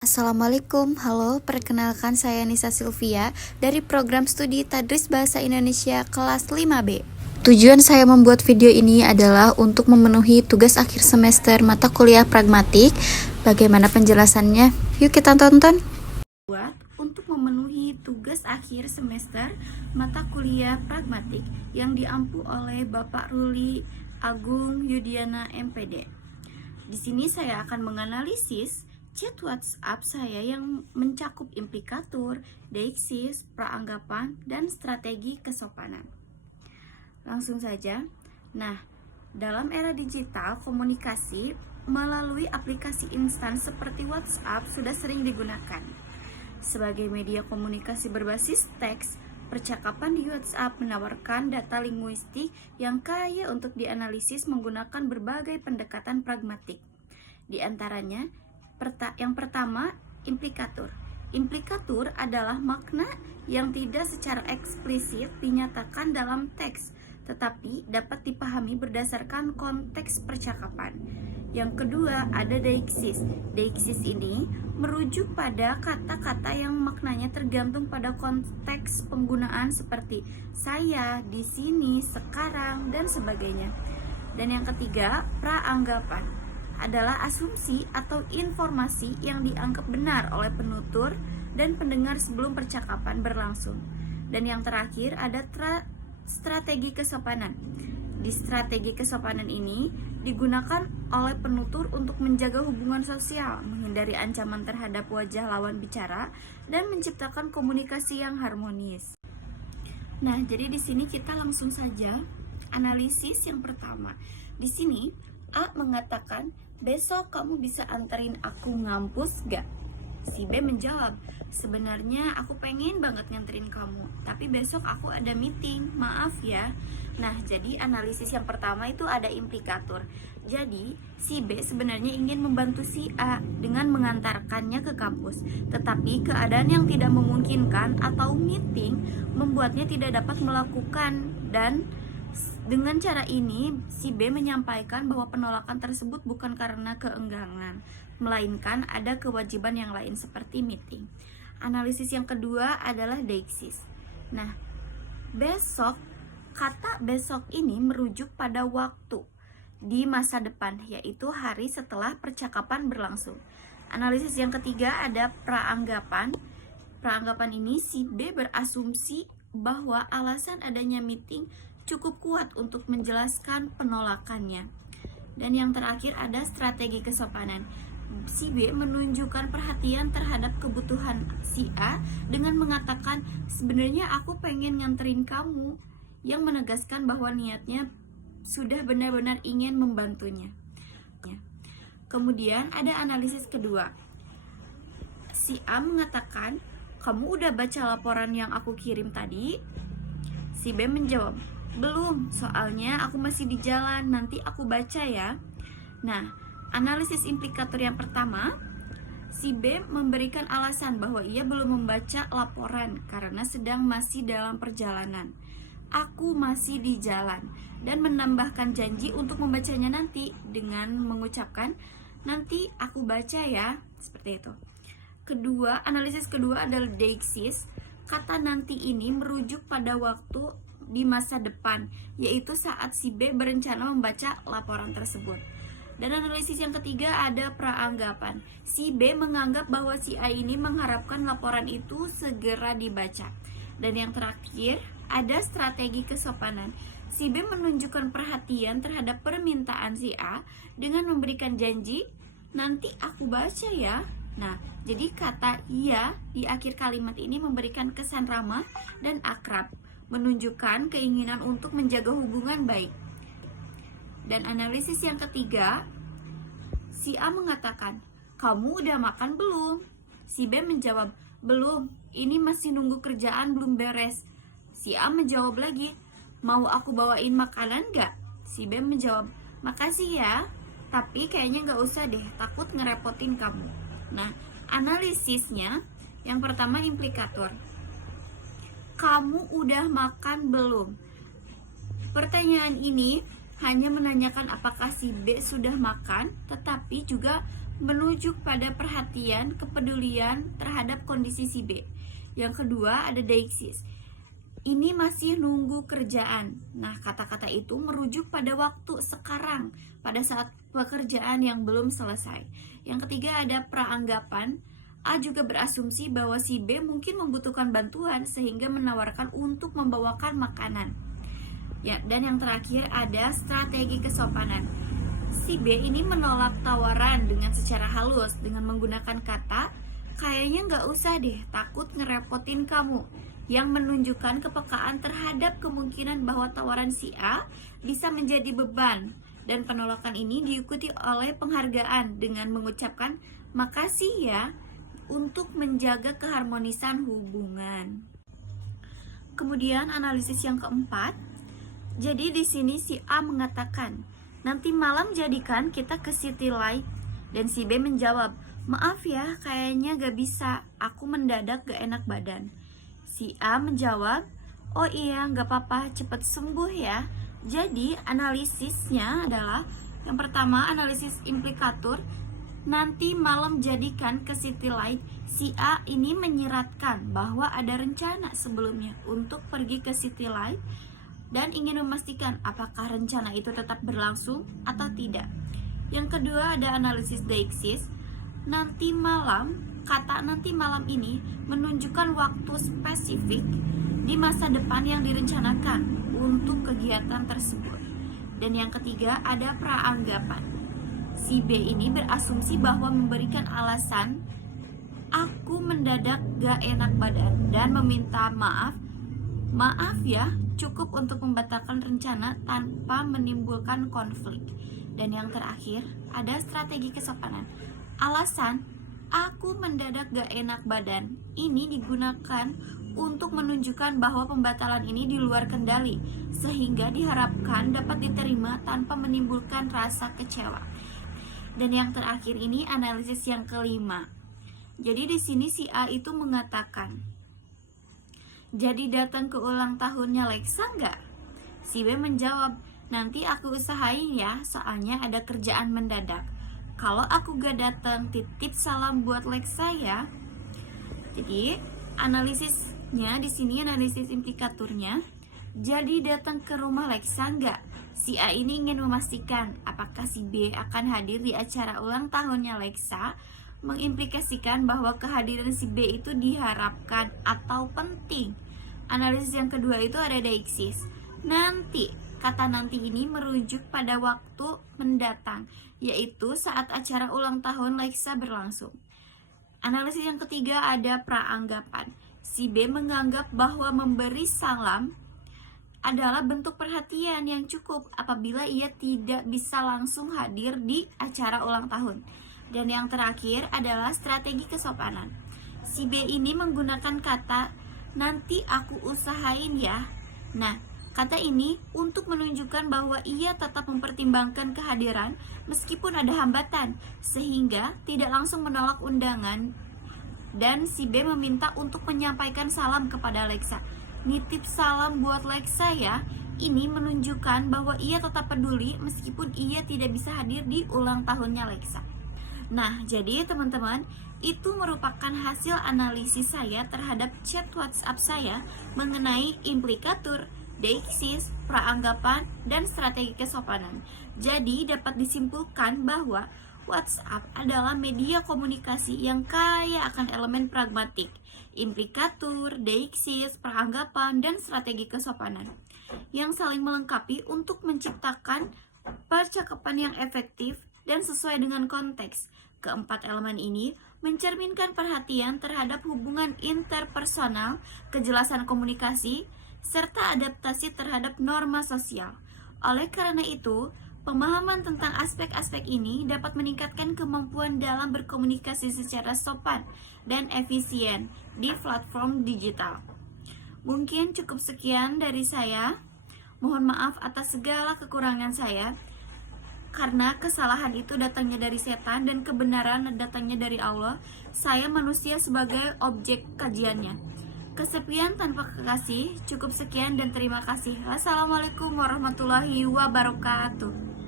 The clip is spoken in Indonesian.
Assalamualaikum, halo, perkenalkan saya Nisa Sylvia dari program studi Tadris Bahasa Indonesia kelas 5B. Tujuan saya membuat video ini adalah untuk memenuhi tugas akhir semester mata kuliah pragmatik. Bagaimana penjelasannya? Yuk kita tonton. Untuk memenuhi tugas akhir semester mata kuliah pragmatik yang diampu oleh Bapak Ruli Agung Yudiana MPD. Di sini saya akan menganalisis chat WhatsApp saya yang mencakup implikatur, deiksis, praanggapan, dan strategi kesopanan. Langsung saja. Nah, dalam era digital, komunikasi melalui aplikasi instan seperti WhatsApp sudah sering digunakan. Sebagai media komunikasi berbasis teks, percakapan di WhatsApp menawarkan data linguistik yang kaya untuk dianalisis menggunakan berbagai pendekatan pragmatik. Di antaranya, yang pertama, implikatur. Implikatur adalah makna yang tidak secara eksplisit dinyatakan dalam teks, tetapi dapat dipahami berdasarkan konteks percakapan. Yang kedua, ada deiksis. Deiksis ini merujuk pada kata-kata yang maknanya tergantung pada konteks penggunaan seperti saya, di sini, sekarang, dan sebagainya. Dan yang ketiga, praanggapan adalah asumsi atau informasi yang dianggap benar oleh penutur dan pendengar sebelum percakapan berlangsung. Dan yang terakhir ada strategi kesopanan. Di strategi kesopanan ini digunakan oleh penutur untuk menjaga hubungan sosial, menghindari ancaman terhadap wajah lawan bicara, dan menciptakan komunikasi yang harmonis. Nah, jadi di sini kita langsung saja analisis yang pertama. Di sini A mengatakan, besok kamu bisa anterin aku ngampus gak? Si B menjawab, sebenarnya aku pengen banget nganterin kamu, tapi besok aku ada meeting, maaf ya. Nah, jadi analisis yang pertama itu ada implikatur. Jadi, si B sebenarnya ingin membantu si A dengan mengantarkannya ke kampus, tetapi keadaan yang tidak memungkinkan atau meeting membuatnya tidak dapat melakukan, dan dengan cara ini, si B menyampaikan bahwa penolakan tersebut bukan karena keengganan, melainkan ada kewajiban yang lain seperti meeting. Analisis yang kedua adalah deiksis. Nah, besok, kata besok ini merujuk pada waktu di masa depan, yaitu hari setelah percakapan berlangsung. Analisis yang ketiga ada praanggapan. Praanggapan ini si B berasumsi bahwa alasan adanya meeting cukup kuat untuk menjelaskan penolakannya. Dan yang terakhir ada strategi kesopanan. Si B menunjukkan perhatian terhadap kebutuhan si A dengan mengatakan, sebenarnya aku pengen nganterin kamu, yang menegaskan bahwa niatnya sudah benar-benar ingin membantunya. Kemudian ada analisis kedua. Si A mengatakan, kamu udah baca laporan yang aku kirim tadi? Si B menjawab, belum, soalnya aku masih di jalan, nanti aku baca ya. Nah, analisis implikator yang pertama, si B memberikan alasan bahwa ia belum membaca laporan karena sedang masih dalam perjalanan. Aku masih di jalan, dan menambahkan janji untuk membacanya nanti dengan mengucapkan, nanti aku baca ya, seperti itu. Kedua, analisis kedua adalah deiksis. Kata nanti ini merujuk pada waktu di masa depan, yaitu saat si B berencana membaca laporan tersebut. Dan analisis yang ketiga ada praanggapan. Si B menganggap bahwa si A ini mengharapkan laporan itu segera dibaca. Dan yang terakhir ada strategi kesopanan. Si B menunjukkan perhatian terhadap permintaan si A dengan memberikan janji, nanti aku baca ya. Nah, jadi kata iya di akhir kalimat ini memberikan kesan ramah dan akrab, menunjukkan keinginan untuk menjaga hubungan baik. Dan analisis yang ketiga, si A mengatakan, kamu udah makan belum? Si B menjawab, belum, ini masih nunggu kerjaan belum beres. Si A menjawab lagi, mau aku bawain makanan gak? Si B menjawab, makasih ya, tapi kayaknya gak usah deh, takut ngerepotin kamu. Nah, analisisnya yang pertama implikator. Kamu udah makan belum? Pertanyaan ini hanya menanyakan apakah si B sudah makan, tetapi juga menunjuk pada perhatian, kepedulian terhadap kondisi si B. Yang kedua ada deixis. Ini masih nunggu kerjaan. Nah, kata-kata itu merujuk pada waktu sekarang, pada saat pekerjaan yang belum selesai. Yang ketiga ada praanggapan. A juga berasumsi bahwa si B mungkin membutuhkan bantuan sehingga menawarkan untuk membawakan makanan. Ya, dan yang terakhir ada strategi kesopanan. Si B ini menolak tawaran dengan secara halus dengan menggunakan kata, kayaknya nggak usah deh, takut ngerepotin kamu, yang menunjukkan kepekaan terhadap kemungkinan bahwa tawaran si A bisa menjadi beban. Dan penolakan ini diikuti oleh penghargaan dengan mengucapkan makasih ya untuk menjaga keharmonisan hubungan. Kemudian analisis yang keempat. Jadi di sini si A mengatakan, nanti malam jadikan kita ke City Light. Dan si B menjawab, maaf ya, kayaknya gak bisa, aku mendadak gak enak badan. Si A menjawab, oh iya gak apa-apa, cepet sembuh ya. Jadi analisisnya adalah, yang pertama analisis implikatur, nanti malam jadikan ke City Light. Si A ini menyiratkan bahwa ada rencana sebelumnya untuk pergi ke City Light dan ingin memastikan apakah rencana itu tetap berlangsung atau tidak. Yang kedua ada analisis deixis. Nanti malam, kata nanti malam ini menunjukkan waktu spesifik di masa depan yang direncanakan untuk kegiatan tersebut. Dan yang ketiga ada praanggapan. Si B ini berasumsi bahwa memberikan alasan aku mendadak gak enak badan dan meminta maaf ya, cukup untuk membatalkan rencana tanpa menimbulkan konflik. Dan yang terakhir ada strategi kesopanan. Alasan aku mendadak gak enak badan ini digunakan untuk menunjukkan bahwa pembatalan ini di luar kendali, sehingga diharapkan dapat diterima tanpa menimbulkan rasa kecewa. Dan yang terakhir ini analisis yang kelima. Jadi di sini si A itu mengatakan, jadi datang ke ulang tahunnya Lexa nggak? Si B menjawab, nanti aku usahain ya, soalnya ada kerjaan mendadak. Kalau aku gak datang, titip salam buat Lexa ya. Jadi analisisnya di sini analisis implikaturnya. Jadi datang ke rumah Lexa nggak? Si A ini ingin memastikan apakah si B akan hadir di acara ulang tahunnya Lexa, mengimplikasikan bahwa kehadiran si B itu diharapkan atau penting. Analisis yang kedua itu ada deixis. Nanti, kata nanti ini merujuk pada waktu mendatang, yaitu saat acara ulang tahun Lexa berlangsung. Analisis yang ketiga ada praanggapan. Si B menganggap bahwa memberi salam adalah bentuk perhatian yang cukup apabila ia tidak bisa langsung hadir di acara ulang tahun. Dan yang terakhir adalah strategi kesopanan. Si B ini menggunakan kata, nanti aku usahain ya. Nah, kata ini untuk menunjukkan bahwa ia tetap mempertimbangkan kehadiran meskipun ada hambatan, sehingga tidak langsung menolak undangan. Dan si B meminta untuk menyampaikan salam kepada Lexa. Nitip salam buat Lexa ya. Ini menunjukkan bahwa ia tetap peduli meskipun ia tidak bisa hadir di ulang tahunnya Lexa. Nah, jadi teman-teman, itu merupakan hasil analisis saya terhadap chat WhatsApp saya mengenai implikatur, deixis, praanggapan, dan strategi kesopanan. Jadi dapat disimpulkan bahwa WhatsApp adalah media komunikasi yang kaya akan elemen pragmatik, implikatur, deixis, praanggapan, dan strategi kesopanan yang saling melengkapi untuk menciptakan percakapan yang efektif dan sesuai dengan konteks. Keempat elemen ini mencerminkan perhatian terhadap hubungan interpersonal, kejelasan komunikasi, serta adaptasi terhadap norma sosial. Oleh karena itu, pemahaman tentang aspek-aspek ini dapat meningkatkan kemampuan dalam berkomunikasi secara sopan dan efisien di platform digital. Mungkin cukup sekian dari saya. Mohon maaf atas segala kekurangan saya, karena kesalahan itu datangnya dari setan dan kebenaran datangnya dari Allah. Saya manusia sebagai objek kajiannya. Kesepian tanpa kekasih. Cukup sekian dan terima kasih. Wassalamualaikum warahmatullahi wabarakatuh.